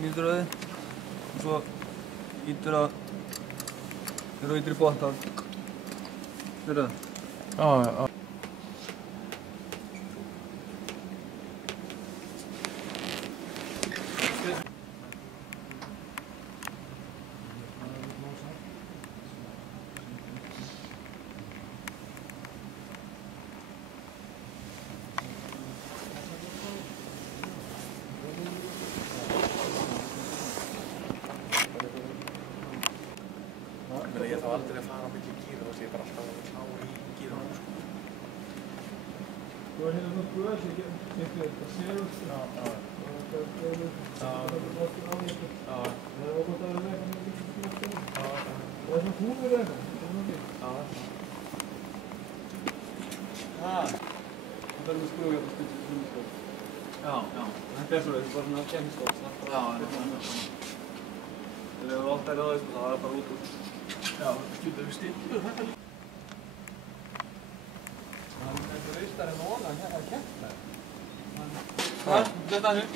Sen ítur á þið og svo ítur á þegar þú ítur í botn þá fyrir það. Já. Ég þarf aldrei að fara á milli gíra, þá sé ég bara alltaf að klá í gíranum, sko. Þú hérna svona böð sem getur þetta segust og það er bóttur á þetta. Það er ógótt að vera með eitthvað sem getur snart og það er svona húfur eitthvað. Það er með skrúi hérna stundum svona skóp. Þetta er svona, þetta er bara svona kemskóp. Þegar þú átt að ráða þessu, þá er það bara út úr. Já, skjutur við stilur þetta líka. Hann er eitthvað raustar en óna, það er kemstlega. Hvað? Þetta hann upp.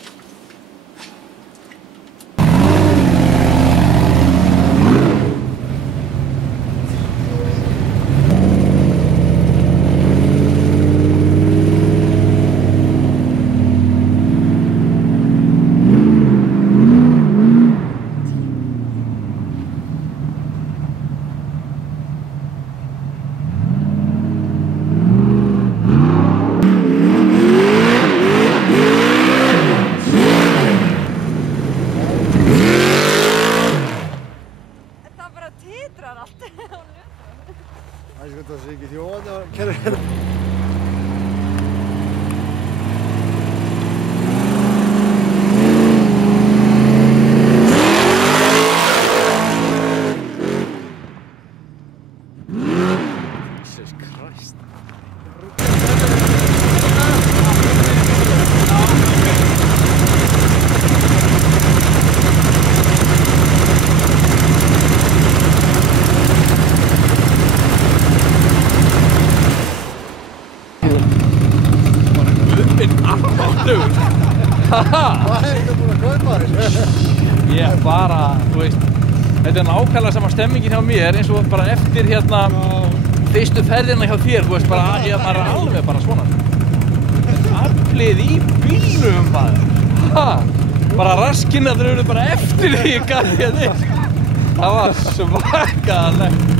Það er sko það sé ekki þjóðan að kæra hérna. Jesus Christ. Hvað er ekki búin að kaupa þér? Ég bara, þú veist, þetta er nákvæmlega sama stemmingin hjá mér eins og bara eftir hérna fyrstu ferðina hjá þér, þú veist, bara hérna er alveg bara svona. Aflið í bílnum maður. Bara raskinnar eru bara eftir því ég gaf þér þig. Það var svakalegt.